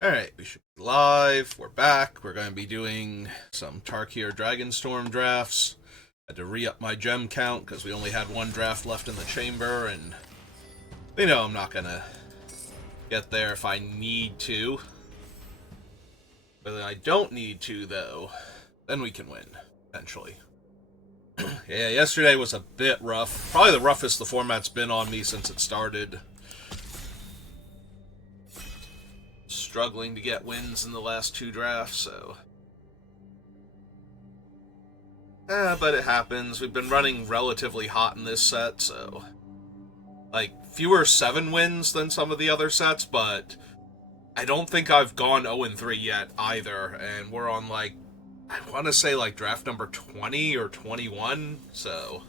Alright, we should be live. We're back. We're going to be doing some Tarkir Dragonstorm drafts. Had to re-up my gem count because we only had one draft left in the chamber, and I'm not going to get there if I need to. But I don't need to, though. Then we can win, eventually. Yeah, yesterday was a bit rough. Probably the roughest the format's been on me since it started. Struggling to get wins in the last two drafts, so... but it happens. We've been running relatively hot in this set, so... fewer 7 wins than some of the other sets, but... I don't think I've gone 0-3 yet, either, and we're on, I want to say, draft number 20 or 21, so...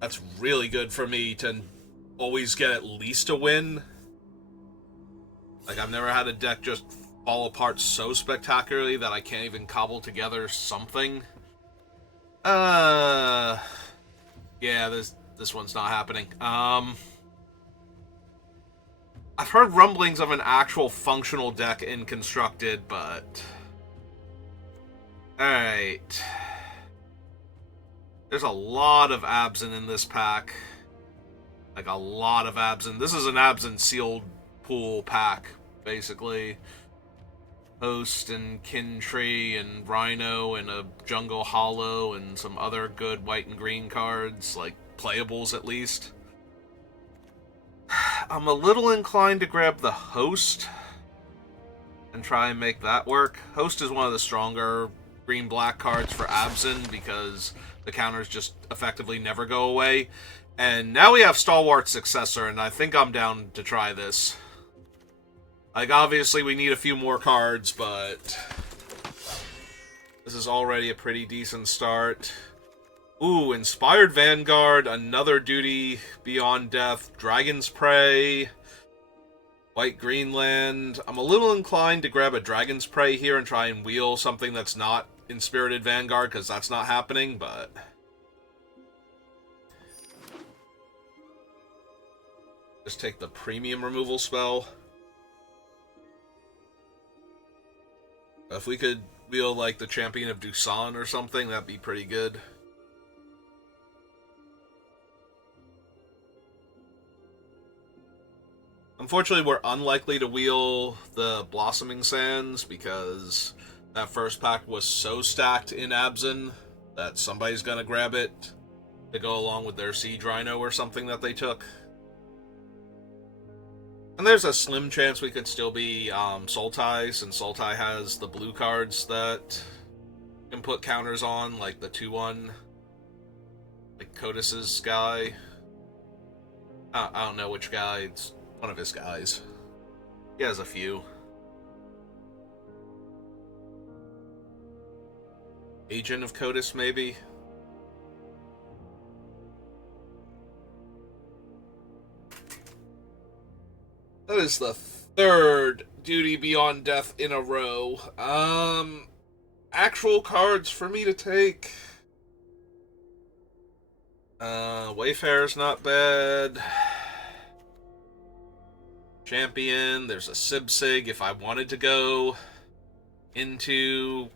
That's really good for me to always get at least a win. I've never had a deck just fall apart so spectacularly that I can't even cobble together something. Yeah, this one's not happening. I've heard rumblings of an actual functional deck in Constructed, but... Alright. There's a lot of Abzan in this pack. A lot of Abzan. This is an Abzan sealed pool pack, basically. Host and Kintree and Rhino and a Jungle Hollow and some other good white and green cards, playables at least. I'm a little inclined to grab the Host and try and make that work. Host is one of the stronger green-black cards for Abzan because the counters just effectively never go away. And now we have Stalwart's Successor, and I think I'm down to try this. Obviously we need a few more cards, but... this is already a pretty decent start. Ooh, Inspired Vanguard, another Duty Beyond Death, Dragon's Prey, White Greenland. I'm a little inclined to grab a Dragon's Prey here and try and wheel something that's not Inspirited Vanguard, because that's not happening, but... just take the premium removal spell. If we could wheel, the Champion of Dusan or something, that'd be pretty good. Unfortunately, we're unlikely to wheel the Blossoming Sands because that first pack was so stacked in Abzan that somebody's gonna grab it to go along with their Siege Rhino or something that they took. And there's a slim chance we could still be Sultai, since Sultai has the blue cards that can put counters on, like the 2-1, like Codis's guy. I don't know which guy, it's one of his guys. He has a few. Agent of Codis, maybe? That is the third Duty Beyond Death in a row. Actual cards for me to take. Wayfarer's not bad. Champion, there's a Sibsig if I wanted to go into,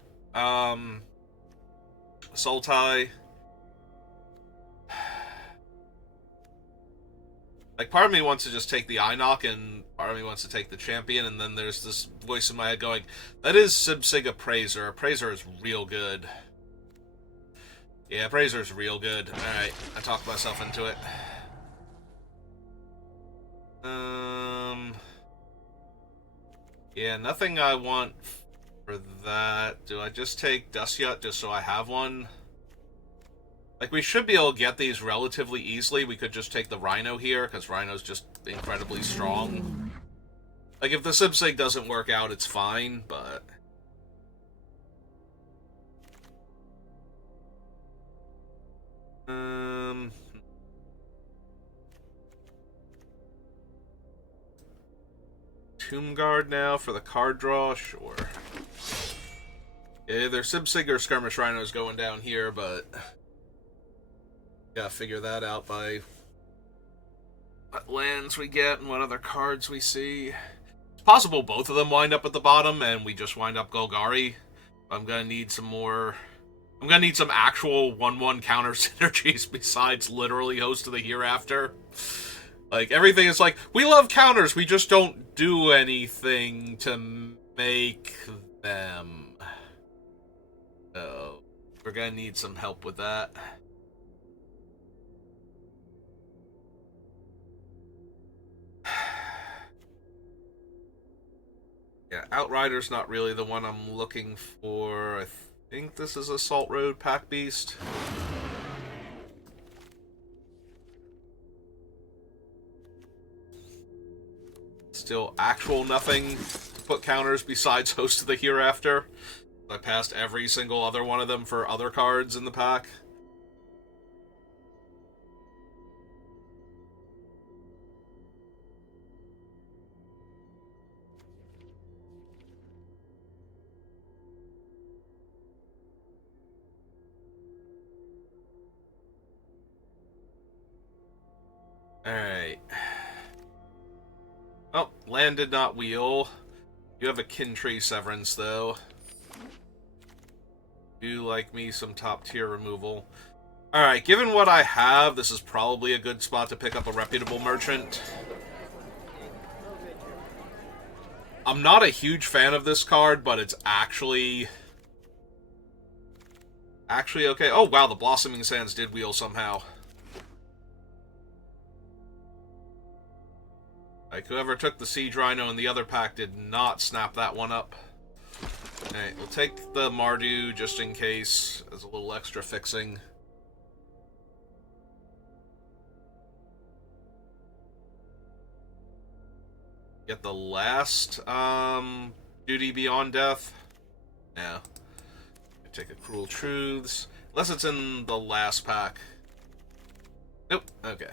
Sultai. Part of me wants to just take the Inoc, and part of me wants to take the Champion, and then there's this voice in my head going, that is Sibsig Appraiser. Appraiser is real good. Yeah, Appraiser's real good. Alright, I talked myself into it. Yeah, nothing I want for that. Do I just take Dustyut just so I have one? We should be able to get these relatively easily. We could just take the Rhino here, because Rhino's just incredibly strong. If the Sibsig doesn't work out, it's fine, but... Tomb Guard now for the card draw? Sure. Yeah, either Sibsig or Skirmish Rhino's going down here, but... gotta figure that out by what lands we get and what other cards we see. possible both of them wind up at the bottom and we just wind up Golgari. I'm gonna need some more. I'm gonna need some actual 1/1 counter synergies besides literally Host of the Hereafter. Like, everything is like, we love counters, we just don't do anything to make them. So, we're gonna need some help with that. Yeah, Outrider's not really the one I'm looking for. I think this is Assault Road Pack Beast. Still actual nothing to put counters besides Host of the Hereafter. I passed every single other one of them for other cards in the pack. Alright. Oh, land did not wheel. You have a Kintree Severance, though. Do like me some top tier removal. Alright, given what I have, this is probably a good spot to pick up a reputable merchant. I'm not a huge fan of this card, but it's actually okay. Oh wow, the Blossoming Sands did wheel somehow. Like, whoever took the Siege Rhino in the other pack did not snap that one up. Alright, we'll take the Mardu just in case as a little extra fixing. Get the last Duty Beyond Death. No. Take a Cruel Truths. Unless it's in the last pack. Nope. Okay.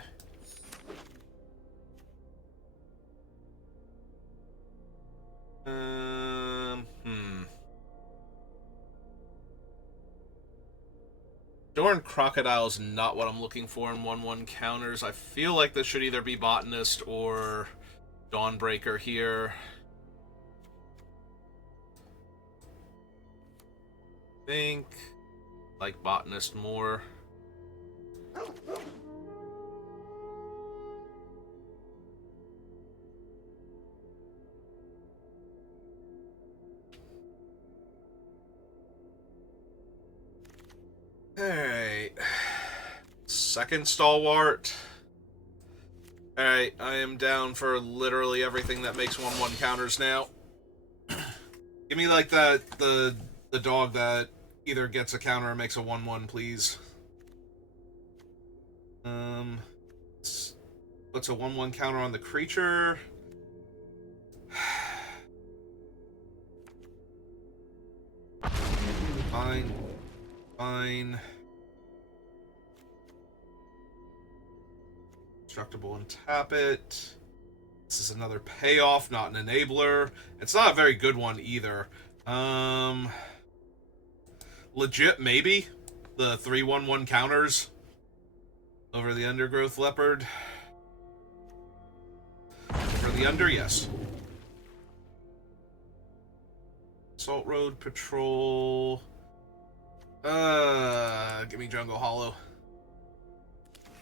Dorn Crocodile's not what I'm looking for in 1/1 counters. I feel like this should either be Botanist or Dawnbreaker here. I think like Botanist more. Alright. Second Stalwart. Alright, I am down for literally everything that makes 1/1 counters now. Give me like the dog that either gets a counter or makes a 1/1, please. What's a 1/1 counter on the creature? Fine. Fine. Destructible and tap it. This is another payoff, not an enabler. It's not a very good one either. Legit, maybe. The 3/1/1 counters over the Undergrowth Leopard. For the under, yes. Salt Road Patrol. Give me Jungle Hollow.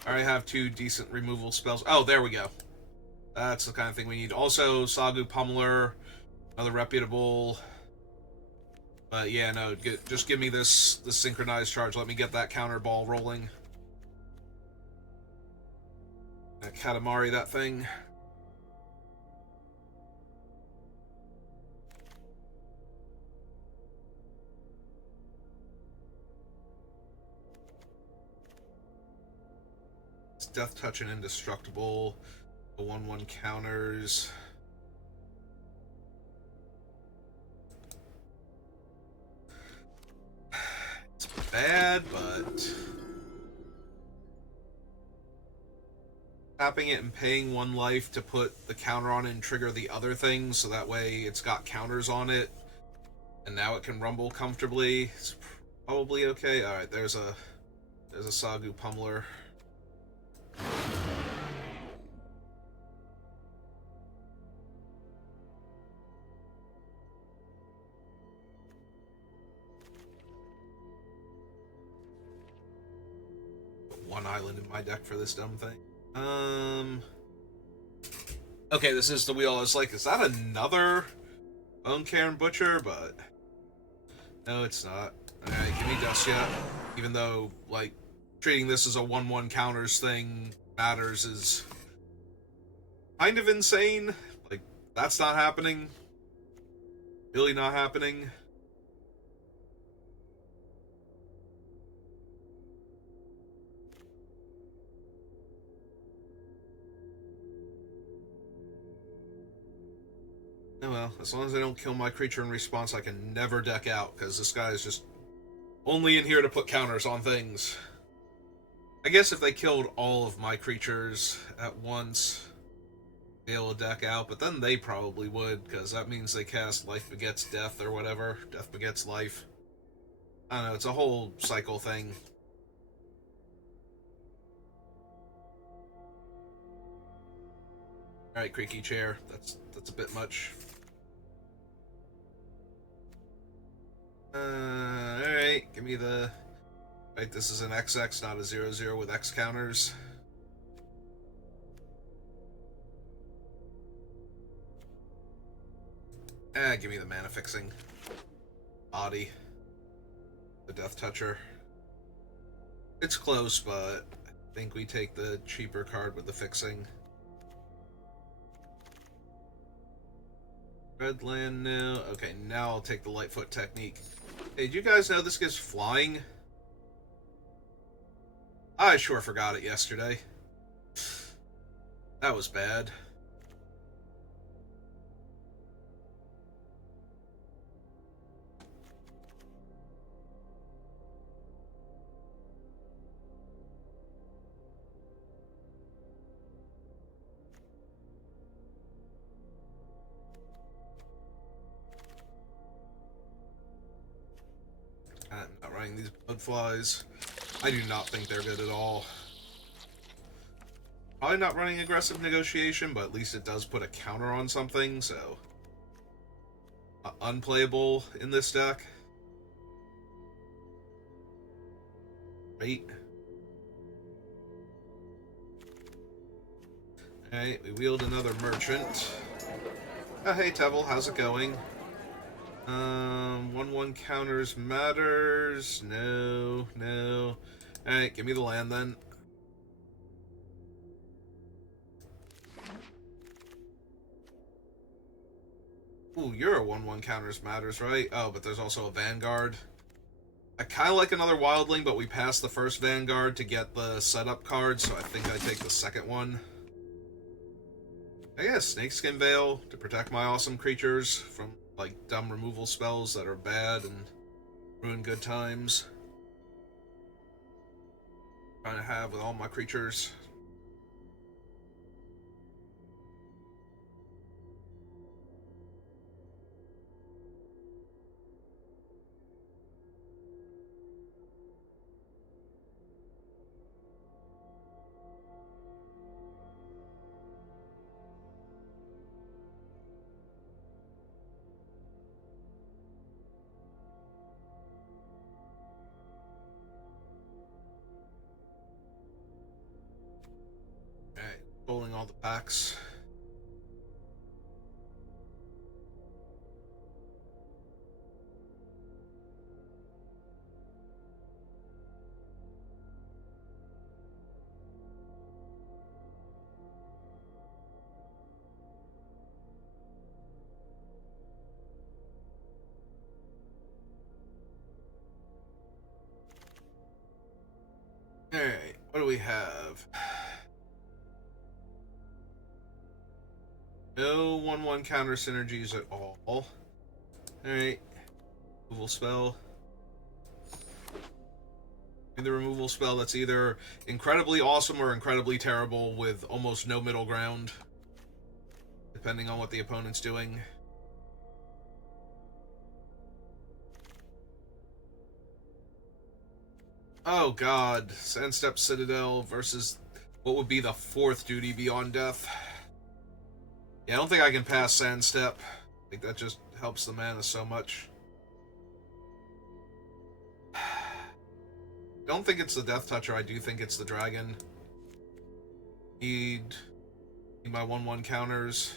I already have 2 decent removal spells. Oh, there we go. That's the kind of thing we need. Also, Sagu Pummeler, another reputable. But yeah, no, just give me this synchronized charge. Let me get that counter ball rolling. Katamari that thing. It's Death Touch and Indestructible. The 1/1 counters. It's bad, but tapping it and paying 1 life to put the counter on it and trigger the other thing, so that way it's got counters on it, and now it can rumble comfortably. It's probably okay. All right, there's a Sagu Pummeler. one island in my deck for this dumb thing. Okay, this is the wheel. I was like, is that another Bone Cairn Butcher? But no, it's not. Alright, give me Dust Yet. Even though, like, treating this as a 1-1 counters thing matters is kind of insane. Like, that's not happening. Really not happening. Oh well, as long as I don't kill my creature in response, I can never deck out, because this guy is just only in here to put counters on things. I guess if they killed all of my creatures at once, be able to deck out, but then they probably would, because that means they cast Life Begets Death or whatever. Death Begets Life. I don't know, it's a whole cycle thing. Alright, Creaky Chair. That's a bit much. Alright, give me the... Right, this is an XX, not a 0/0 with X counters. Give me the mana fixing. Body. The Death Toucher. It's close, but I think we take the cheaper card with the fixing. Red land now. Okay, now I'll take the Lightfoot Technique. Hey, did you guys know this gives flying? I sure forgot it yesterday. That was bad. I'm not running these Bloodflies. I do not think they're good at all. Probably not running Aggressive Negotiation, but at least it does put a counter on something, so... unplayable in this deck. Right. Alright, we wield another Merchant. Oh, hey, Tevil, how's it going? 1/1 counters matters. No, no. Alright, give me the land then. Ooh, you're a 1/1 counters matters, right? Oh, but there's also a Vanguard. I kind of like another Wildling, but we passed the first Vanguard to get the setup card, so I think I take the second one. I guess Snakeskin Veil to protect my awesome creatures from like dumb removal spells that are bad and ruin good times. Trying to have with all my creatures. Pulling all the packs. Alright, what do we have? No 1/1 counter synergies at all. Alright. Removal spell. And the removal spell that's either incredibly awesome or incredibly terrible with almost no middle ground. Depending on what the opponent's doing. Oh god. Sandstep Citadel versus what would be the 4th Duty Beyond Death. Yeah, I don't think I can pass Sandstep. I think that just helps the mana so much. don't think it's the Death Toucher. I do think it's the dragon. Need my 1/1 counters.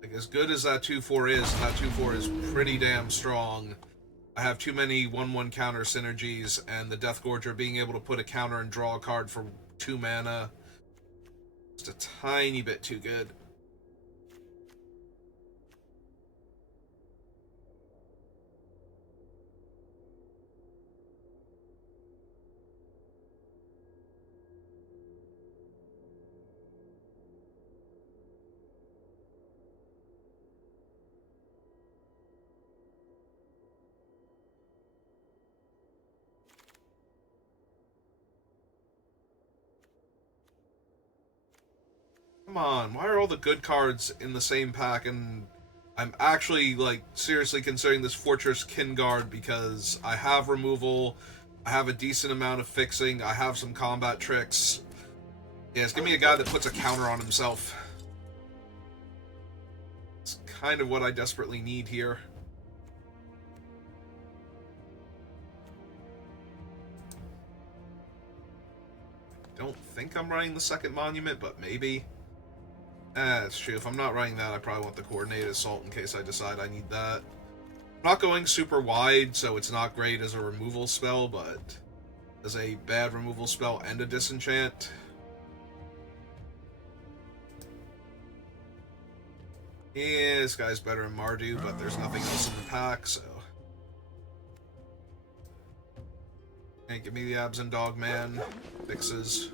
Like, as good as that 2/4 is, and that 2/4 is pretty damn strong, I have too many 1/1 counter synergies, and the Death Gorger being able to put a counter and draw a card for 2 mana, just a tiny bit too good. Come on, why are all the good cards in the same pack? And I'm actually, like, seriously considering this Fortress Kinguard because I have removal, I have a decent amount of fixing, I have some combat tricks. Yes, give me a guy that puts a counter on himself. It's kind of what I desperately need here. Don't think I'm running the second monument, but maybe. That's true. If I'm not running that, I probably want the Coordinated Assault in case I decide I need that. I'm not going super wide, so it's not great as a removal spell, but as a bad removal spell and a disenchant. Yeah, this guy's better than Mardu, but there's nothing else in the pack, so... Hey, give me the Abs and Dog Man. Fixes.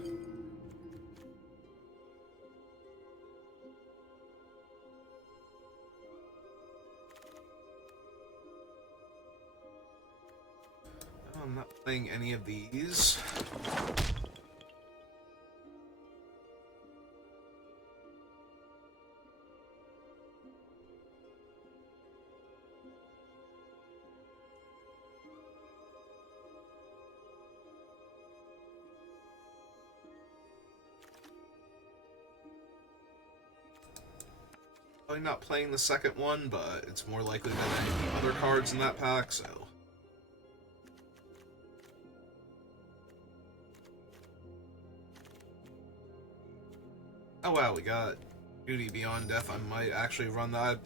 I'm not playing any of these. Probably not playing the second one, but it's more likely than any other cards in that pack, so... Oh wow, we got Duty Beyond Death. I might actually run that,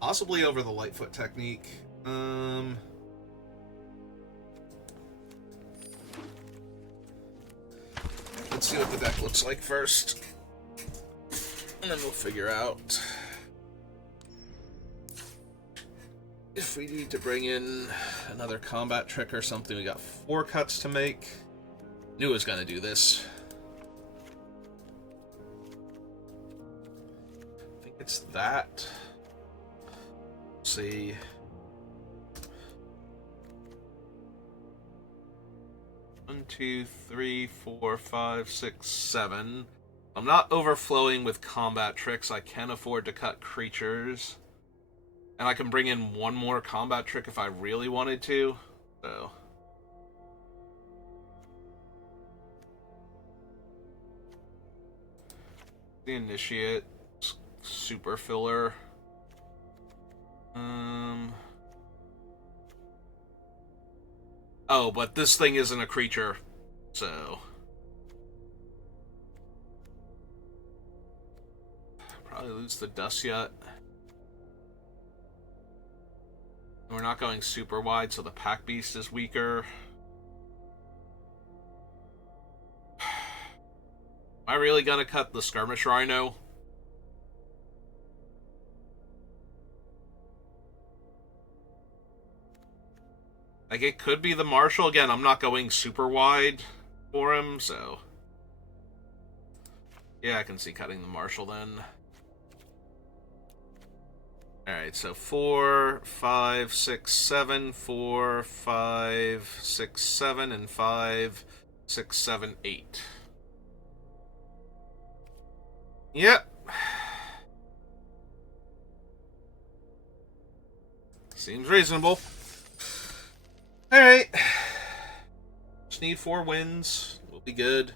possibly over the Lightfoot technique. Let's see what the deck looks like first, and then we'll figure out if we need to bring in another combat trick or something. We got 4 cuts to make. Knew I was gonna do this. It's that. Let's see. One, two, three, four, five, six, 7. I'm not overflowing with combat tricks. I can afford to cut creatures. And I can bring in 1 more combat trick if I really wanted to. So. The Initiate. Super filler. Oh, but this thing isn't a creature, so... Probably lose the Dust yet. We're not going super wide, so the Pack Beast is weaker. Am I really gonna cut the Skirmish Rhino? Like, it could be the Marshal. Again, I'm not going super wide for him, so... Yeah, I can see cutting the Marshal then. Alright, so 4, 5, 6, 7, 4, 5, 6, 7, and 5, 6, 7, 8. Yep. Seems reasonable. Alright. Just need 4 wins. We'll be good.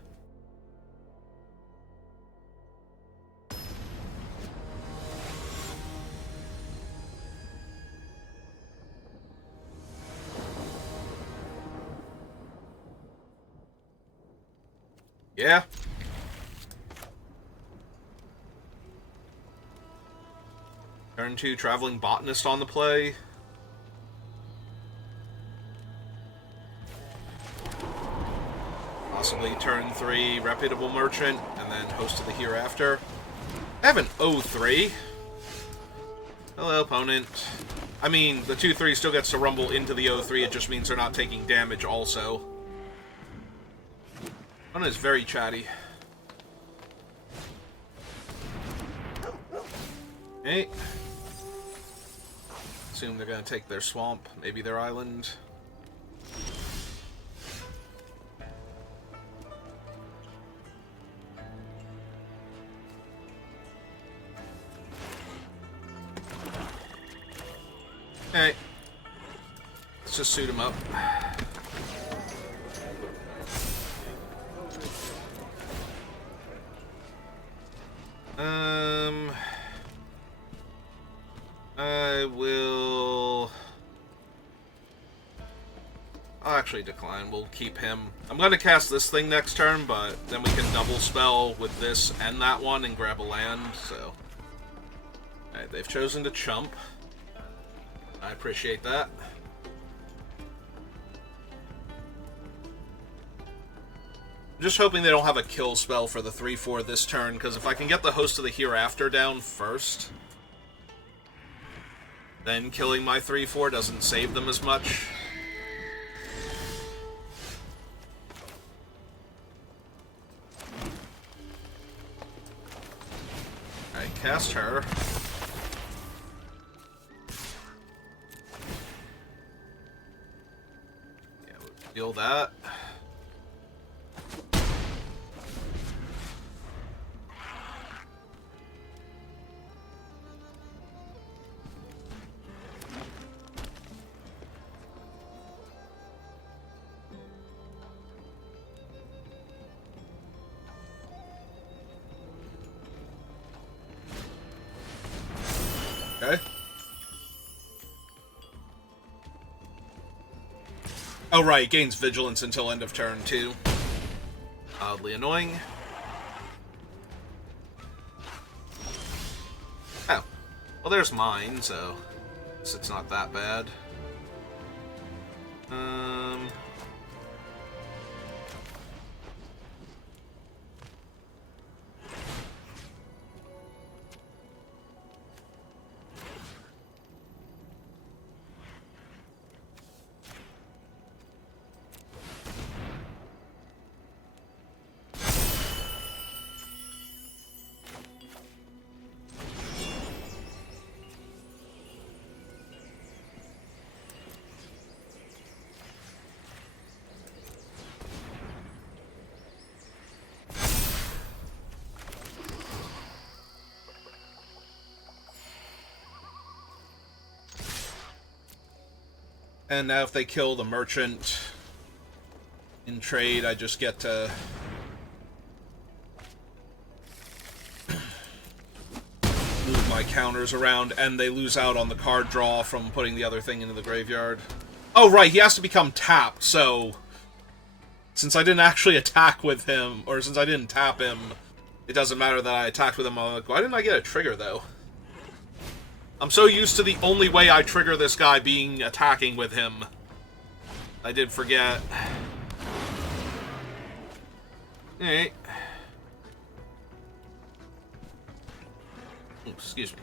Yeah. Turn 2, Traveling Botanist on the play. Possibly turn 3, Reputable Merchant, and then Host of the Hereafter. I have an 0-3. Hello, opponent. I mean, the 2-3 still gets to rumble into the 0-3, it just means they're not taking damage also. Opponent is very chatty. Okay. Assume they're gonna take their swamp, maybe their island. Alright. Let's just suit him up. I will... I'll actually decline. We'll keep him. I'm going to cast this thing next turn, but then we can double spell with this and that one and grab a land, so... Alright, they've chosen to chump. I appreciate that. I'm just hoping they don't have a kill spell for the 3-4 this turn, because if I can get the Host of the Hereafter down first, then killing my 3-4 doesn't save them as much. Alright, cast her. Yeah, we'll deal that. Okay. Oh, right. Gains Vigilance until end of turn, too. Oddly annoying. Oh. Well, there's mine, so... I guess it's not that bad. And now if they kill the merchant in trade, I just get to move my counters around, and they lose out on the card draw from putting the other thing into the graveyard. Oh, right, he has to become tapped, so... Since I didn't actually attack with him, or since I didn't tap him, it doesn't matter that I attacked with him. I'm like, why didn't I get a trigger, though? I'm so used to the only way I trigger this guy being attacking with him. I did forget. Alright. Excuse me.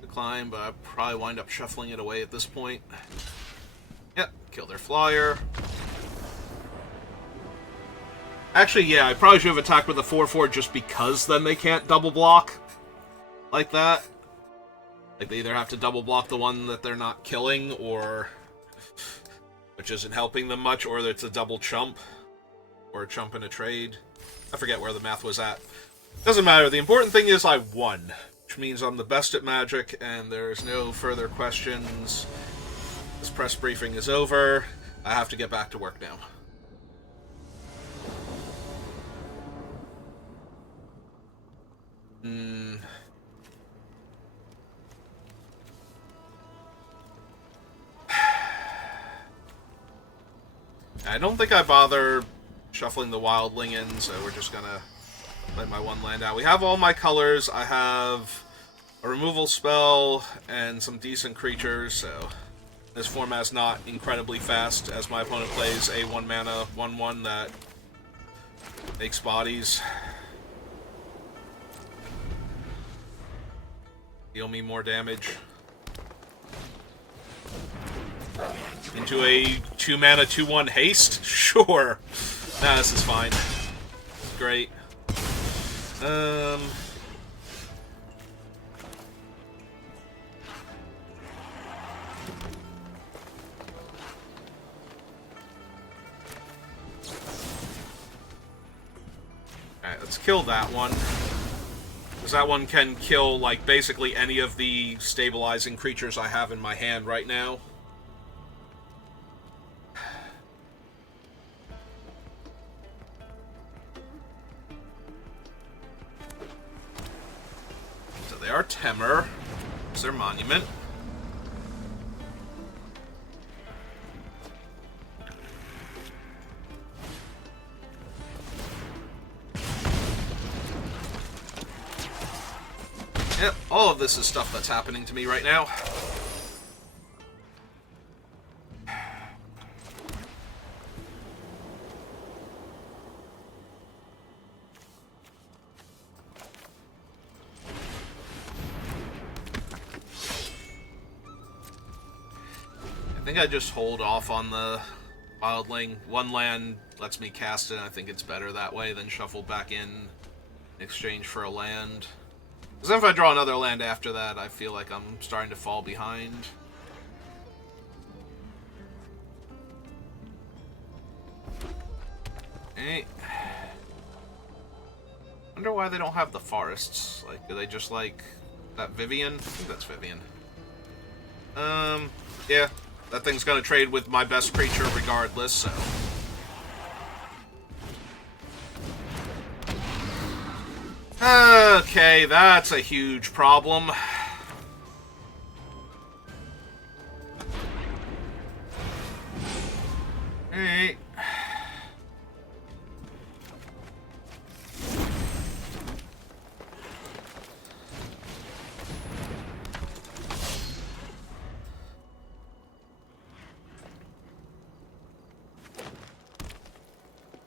Decline, but I'll probably wind up shuffling it away at this point. Yep, kill their flyer. Actually, yeah, I probably should have attacked with a 4-4 just because then they can't double block. like that. Like, they either have to double block the one that they're not killing, or... which isn't helping them much, or it's a double chump. Or a chump in a trade. I forget where the math was at. Doesn't matter. The important thing is I won. Which means I'm the best at Magic, and there's no further questions. This press briefing is over. I have to get back to work now. I don't think I bother shuffling the Wildling in, so we're just gonna let my one land out. We have all my colors. I have a removal spell and some decent creatures, so this format's not incredibly fast as my opponent plays a 1-mana 1/1 that makes bodies. Deal me more damage. Into a 2-mana 2/1 haste? Sure. Nah, this is fine. Great. Alright, let's kill that one. Because that one can kill, like, basically any of the stabilizing creatures I have in my hand right now. So they are Temur. It's their monument. Yep, all of this is stuff that's happening to me right now. I think I just hold off on the Wildling. One land lets me cast it, and I think it's better that way than shuffle back in exchange for a land. Because then if I draw another land after that, I feel like I'm starting to fall behind. Okay. Wonder why they don't have the forests. Like, do they just like that Vivian? I think that's Vivian. Yeah. That thing's gonna trade with my best creature regardless, so... Okay, that's a huge problem. Alright.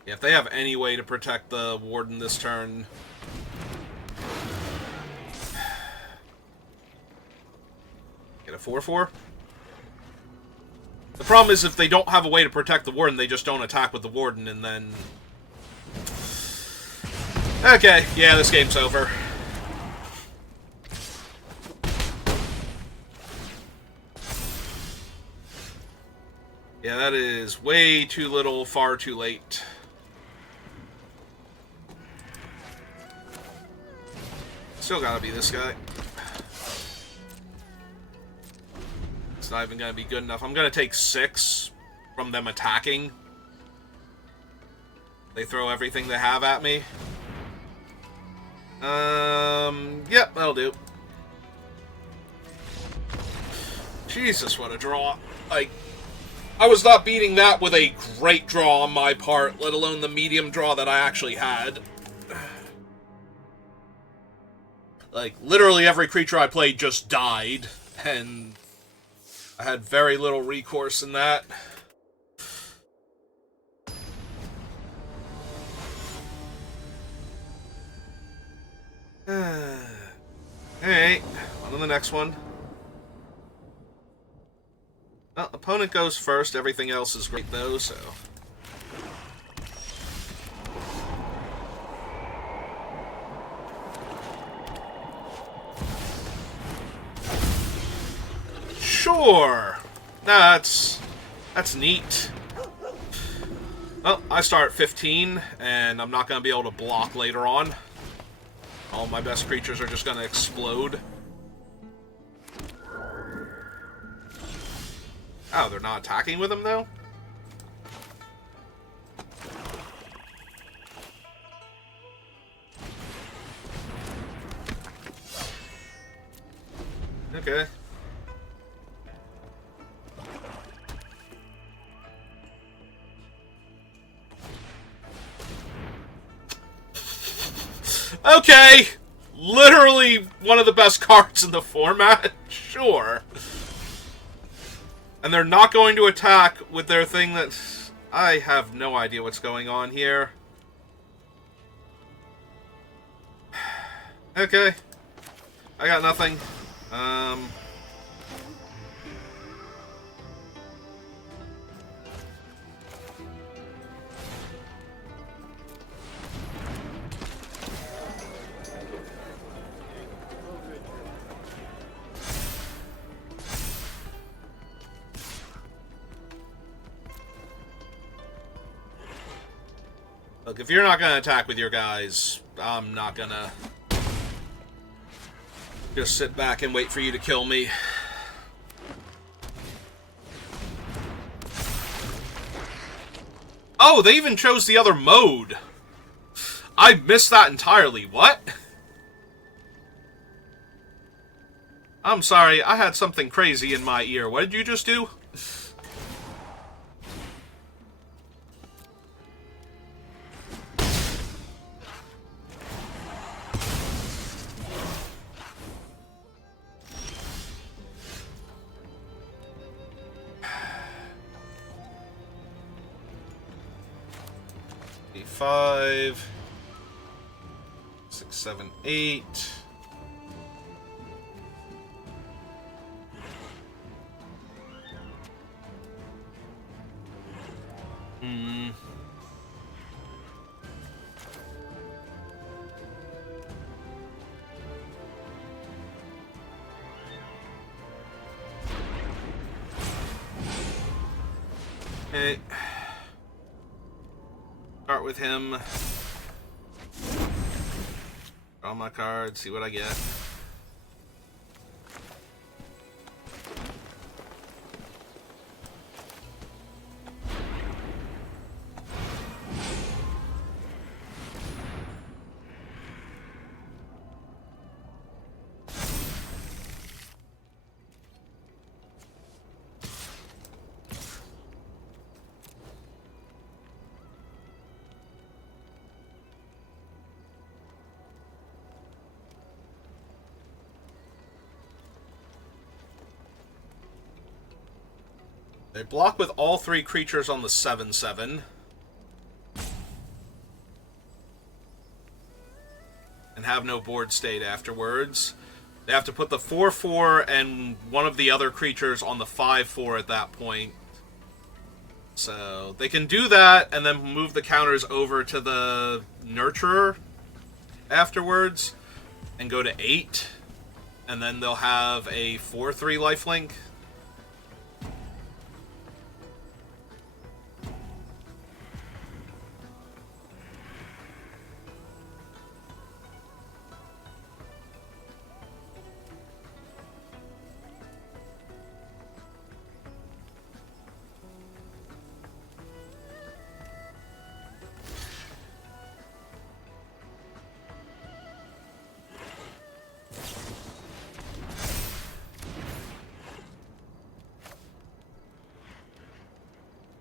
Yeah, if they have any way to protect the Warden this turn... Get a 4/4? The problem is if they don't have a way to protect the Warden, they just don't attack with the Warden, and then... Okay, yeah, this game's over. Yeah, that is way too little, far too late. Still gotta be this guy. It's not even gonna be good enough. I'm gonna take 6 from them attacking. They throw everything they have at me. Yep, that'll do. Jesus, what a draw. Like, I was not beating that with a great draw on my part, let alone the medium draw that I actually had. Like, literally every creature I played just died, and I had very little recourse in that. Alright, on to the next one. Well, opponent goes first, everything else is great though, so... Sure. That's neat. Well, I start at 15, and I'm not going to be able to block later on. All my best creatures are just going to explode. Oh, they're not attacking with him, though? Okay. Okay! Literally one of the best cards in the format? Sure. And they're not going to attack with their thing that... I have no idea what's going on here. Okay. I got nothing. Look, if you're not gonna attack with your guys, I'm not gonna just sit back and wait for you to kill me. Oh, they even chose the other mode. I missed that entirely. What? I'm sorry, I had something crazy in my ear. What did you just do? E5, 6, 7, 8. Okay. Start with him. Draw my card, see what I get. They block with all three creatures on the 7/7. And have no board state afterwards. They have to put the 4/4 and one of the other creatures on the 5/4 at that point. So they can do that and then move the counters over to the Nurturer afterwards and go to 8. And then they'll have a 4/3 lifelink.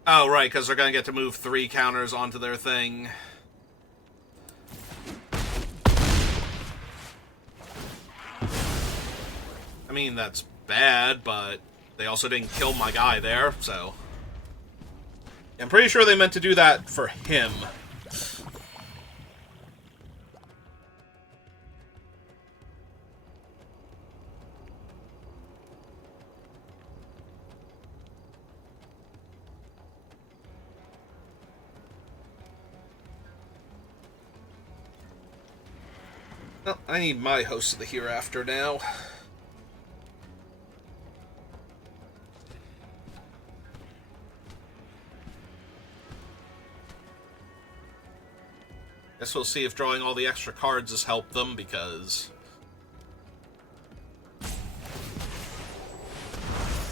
Oh, right, because they're going to get to move 3 counters onto their thing. I mean, that's bad, but they also didn't kill my guy there, so... I'm pretty sure they meant to do that for him. Well, I need my Host of the Hereafter now. Guess we'll see if drawing all the extra cards has helped them, because...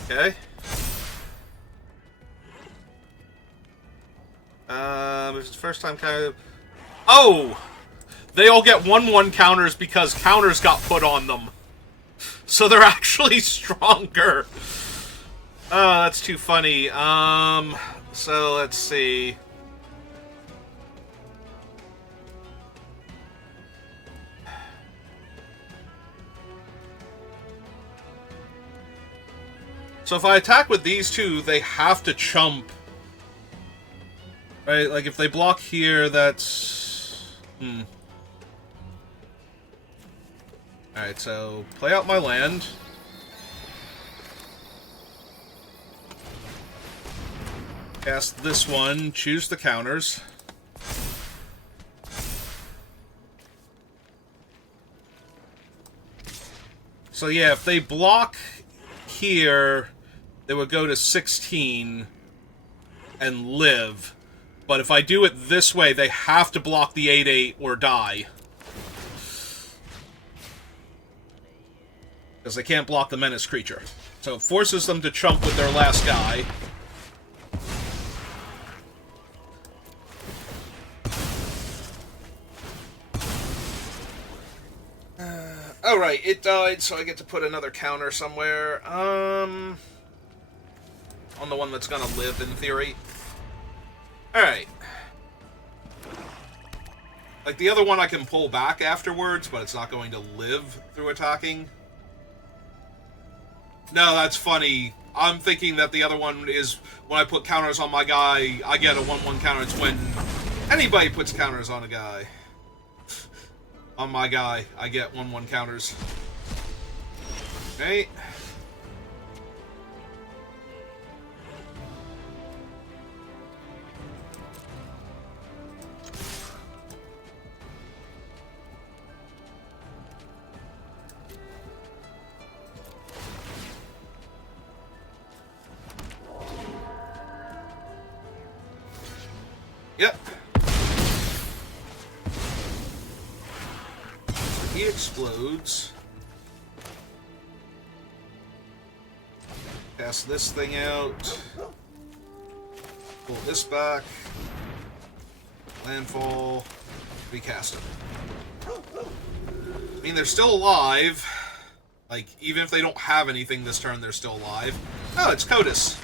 Okay. It's the first time kind of... Oh! They all get 1/1 counters because counters got put on them. So they're actually stronger. Oh, that's too funny. So let's see. So if I attack with these two, they have to chump. Right? Like, if they block here, that's... Alright, so play out my land. Cast this one, choose the counters. So yeah, if they block here, they would go to 16 and live. But if I do it this way, they have to block the 8/8 or die. Because they can't block the menace creature. So it forces them to chump with their last guy. Oh, right, it died, so I get to put another counter somewhere. On the one that's gonna live, in theory. Alright. Like, the other one I can pull back afterwards, but it's not going to live through attacking. No, that's funny. I'm thinking that the other one is, when I put counters on my guy, I get a 1/1 counter. It's when anybody puts counters on a guy. On my guy, I get 1/1 counters. Okay. Yep. He explodes. Cast this thing out. Pull this back. Landfall. Recast him. I mean, they're still alive. Like, even if they don't have anything this turn, they're still alive. Oh, it's Codis.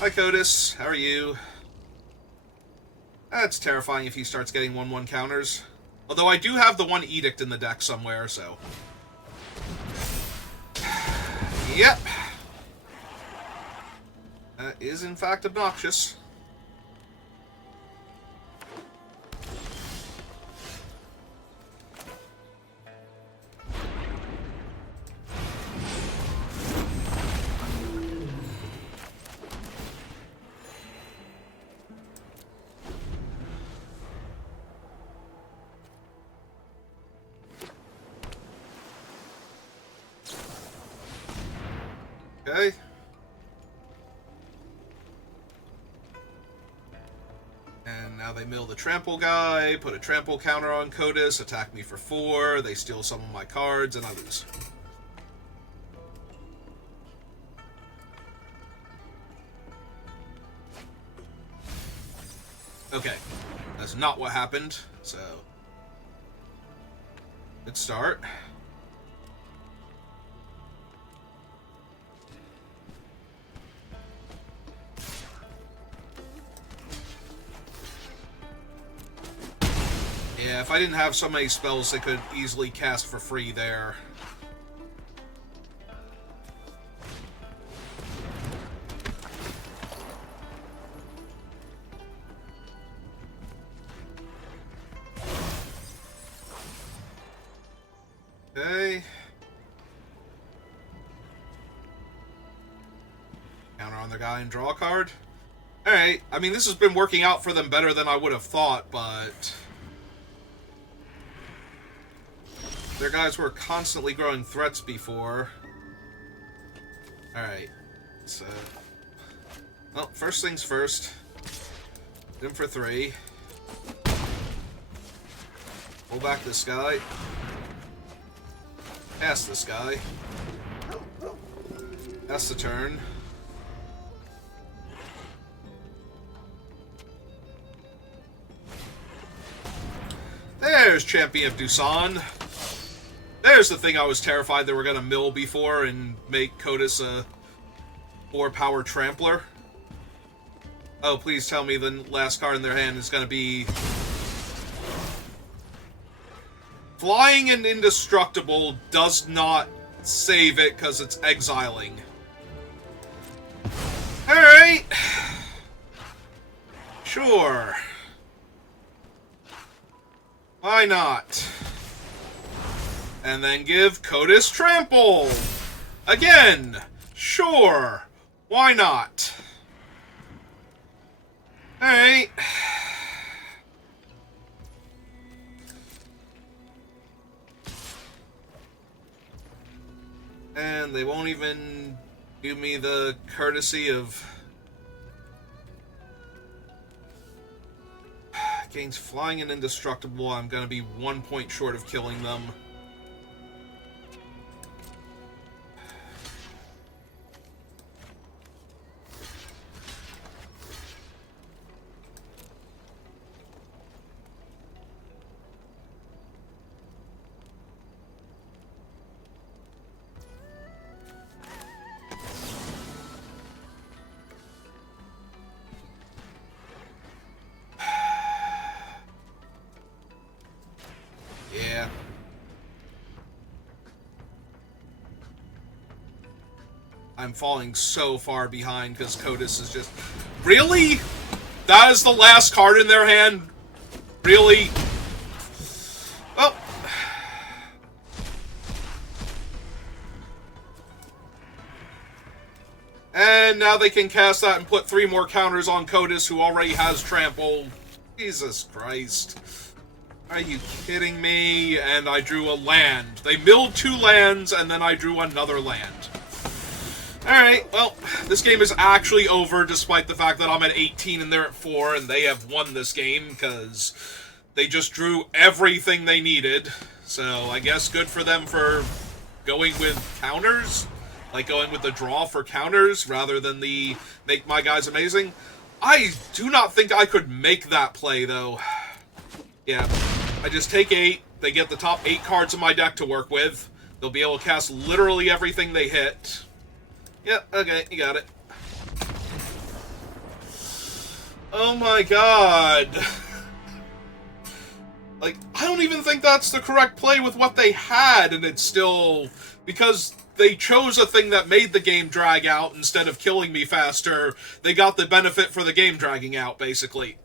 Hi, Codis. How are you? That's terrifying if he starts getting 1/1 counters. Although I do have the one Edict in the deck somewhere, so... Yep. That is, in fact, obnoxious. Okay. And now they mill the trample guy, put a trample counter on Codis, attack me for 4, they steal some of my cards, and I lose. Okay. That's not what happened, so... Good start. Yeah, if I didn't have so many spells, they could easily cast for free there. Okay. Counter on the guy and draw a card. Alright, I mean, this has been working out for them better than I would have thought, but... Their guys were constantly growing threats before. Alright. So... Well, first things first. Hit him for 3. Pull back this guy. Pass this guy. That's the turn. There's Champion of Dusan. There's the thing I was terrified they were going to mill before and make Kotis a 4-power trampler. Oh, please tell me the last card in their hand is going to be... Flying and Indestructible does not save it because it's exiling. Alright. Sure. Why not? And then give Kotis Trample! Again! Sure! Why not? Alright. And they won't even do me the courtesy of... Gains Flying and Indestructible. I'm gonna be 1 point short of killing them. Yeah. I'm falling so far behind because Kotis is just... Really? That is the last card in their hand? Really? Well... And now they can cast that and put 3 more counters on Kotis, who already has Trample. Jesus Christ. Are you kidding me? And I drew a land. They milled 2 lands, and then I drew another land. Alright, well, this game is actually over, despite the fact that I'm at 18 and they're at 4, and they have won this game, because they just drew everything they needed. So, I guess good for them for going with counters? Like, going with the draw for counters, rather than the make my guys amazing? I do not think I could make that play, though. Yeah, I just take 8, they get the top 8 cards in my deck to work with, they'll be able to cast literally everything they hit. Yep, okay, you got it. Oh my god. Like, I don't even think that's the correct play with what they had, and it's still... Because they chose a thing that made the game drag out instead of killing me faster, they got the benefit for the game dragging out, basically.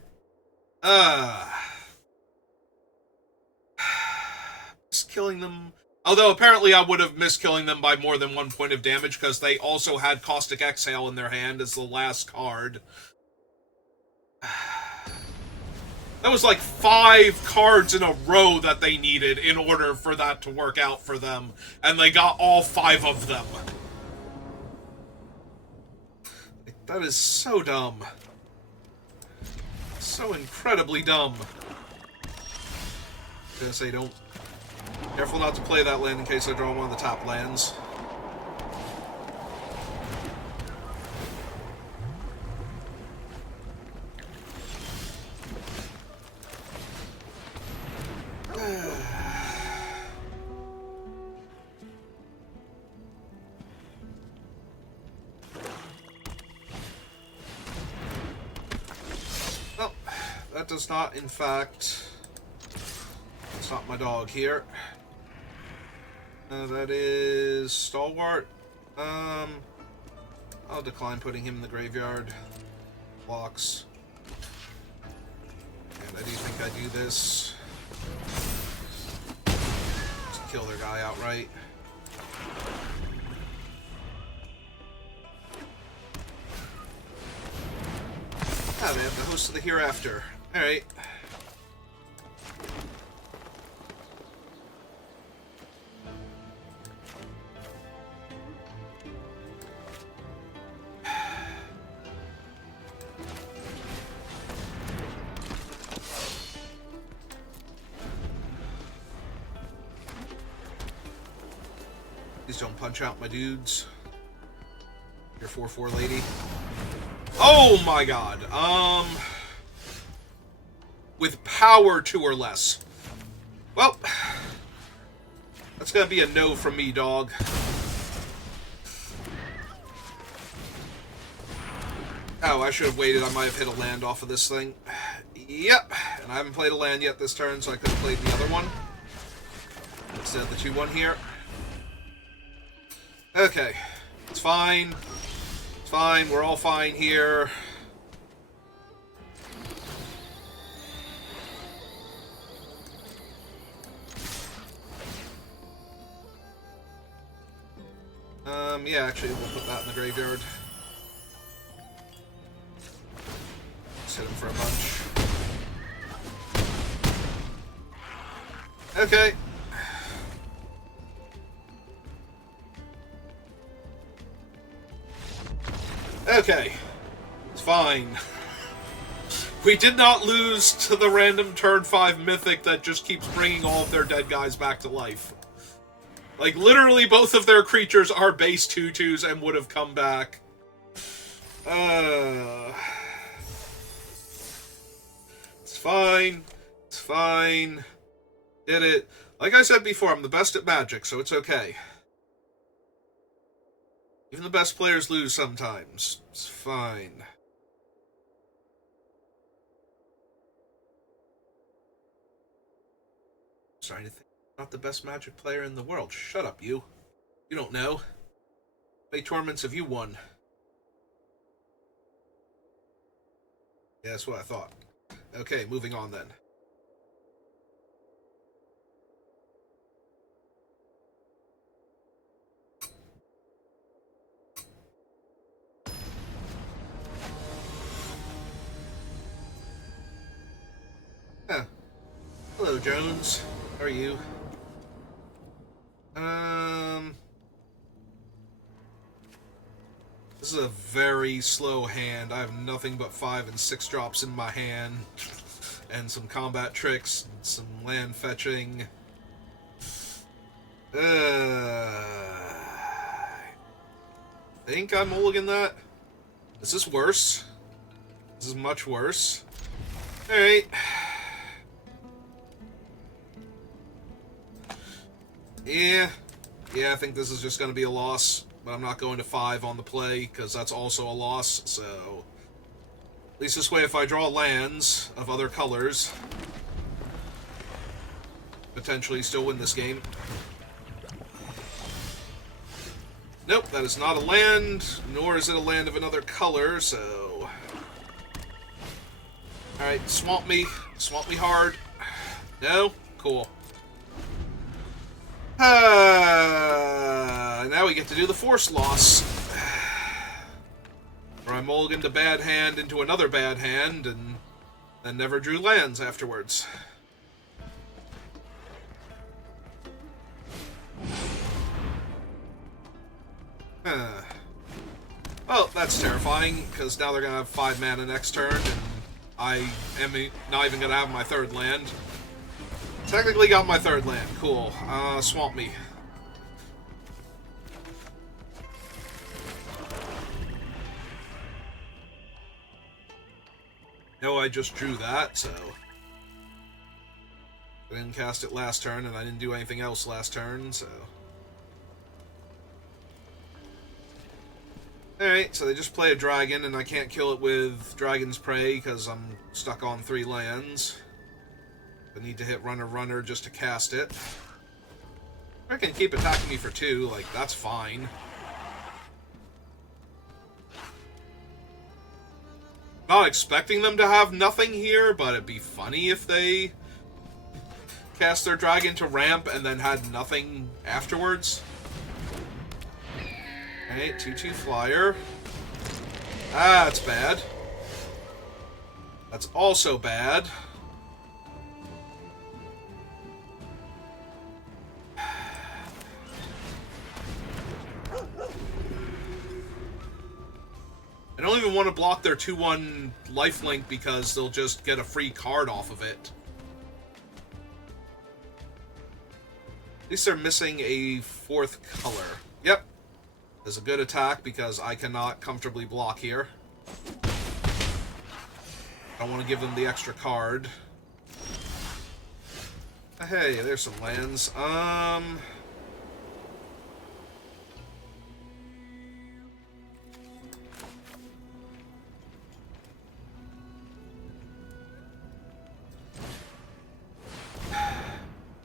Just killing them... Although, apparently I would have missed killing them by more than 1 point of damage, because they also had Caustic Exhale in their hand as the last card. That was like 5 cards in a row that they needed in order for that to work out for them, and they got all 5 of them. That is so dumb. So incredibly dumb. I'm gonna say don't... Careful not to play that land in case I draw one of the top lands. Well, that does not, in fact... That's not my dog here. That is Stalwart. I'll decline putting him in the graveyard. Blocks. And I do think I do this. Just kill their guy outright. Ah, they have the Host of the Hereafter. Alright. Please don't punch out my dudes. Your 4/4 lady. Oh my god. With power 2 or less. Well, that's gonna be a no from me, dog. Oh, I should have waited. I might have hit a land off of this thing. Yep. And I haven't played a land yet this turn, so I could have played the other one. Instead of the 2/1 here. Okay. It's fine. It's fine. We're all fine here. Yeah, actually, we'll put that in the graveyard. Just hit him for a bunch. Okay. Okay. It's fine. We did not lose to the random turn 5 mythic that just keeps bringing all of their dead guys back to life. Like, literally, both of their creatures are base 2/2s and would have come back. It's fine. It's fine. Did it. Like I said before, I'm the best at Magic, so it's okay. Even the best players lose sometimes. It's fine. Starting to think I'm not the best Magic player in the world. Shut up, you. You don't know. How many tournaments have you won? Yeah, that's what I thought. Okay, moving on then. Huh. Hello, Jones. How are you? This is a very slow hand. I have nothing but 5 and 6 drops in my hand. And some combat tricks, and some land fetching. I think I mulligan that. Is this worse? This is much worse. Alright. Yeah, I think this is just going to be a loss, but I'm not going to 5 on the play, because that's also a loss, so... At least this way, if I draw lands of other colors, potentially still win this game. Nope, that is not a land, nor is it a land of another color, so... Alright, swamp me hard. No? Cool. Now we get to do the force loss. Where I mulliganed a bad hand into another bad hand, and then never drew lands afterwards. Well, that's terrifying, because now they're going to have 5 mana next turn, and I am not even going to have my 3rd land. Technically got my 3rd land. Cool. Swamp me. No, I just drew that, so... I didn't cast it last turn, and I didn't do anything else last turn, so... Alright, so they just play a dragon, and I can't kill it with Dragon's Prey, because I'm stuck on 3 lands. I need to hit runner just to cast it. I can keep attacking me for 2, like, that's fine. Not expecting them to have nothing here, but it'd be funny if they cast their dragon to ramp and then had nothing afterwards. Alright, 2/2 flyer. Ah, that's bad. That's also bad. I don't even want to block their 2/1 lifelink because they'll just get a free card off of it. At least they're missing a 4th color. Yep. There's a good attack because I cannot comfortably block here. I don't want to give them the extra card. Hey, there's some lands.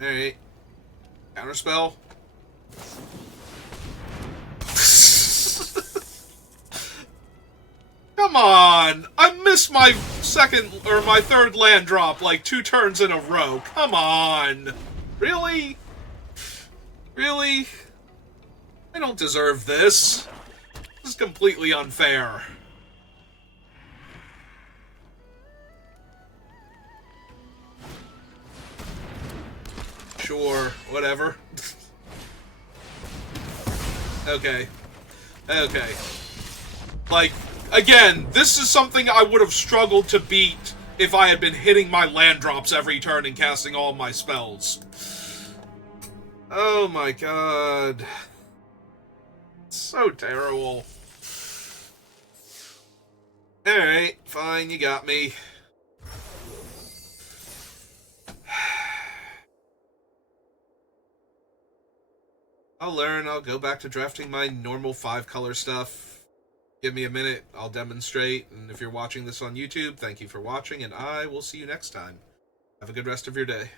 Alright. Counterspell. Come on! I missed my my 3rd land drop like 2 turns in a row. Come on! Really? Really? I don't deserve this. This is completely unfair. Sure, whatever. Okay. Okay. Like, again, this is something I would have struggled to beat if I had been hitting my land drops every turn and casting all my spells. Oh my god. So terrible. Alright, fine, you got me. I'll learn, I'll go back to drafting my normal 5-color stuff. Give me a minute, I'll demonstrate, and if you're watching this on YouTube, thank you for watching, and I will see you next time. Have a good rest of your day.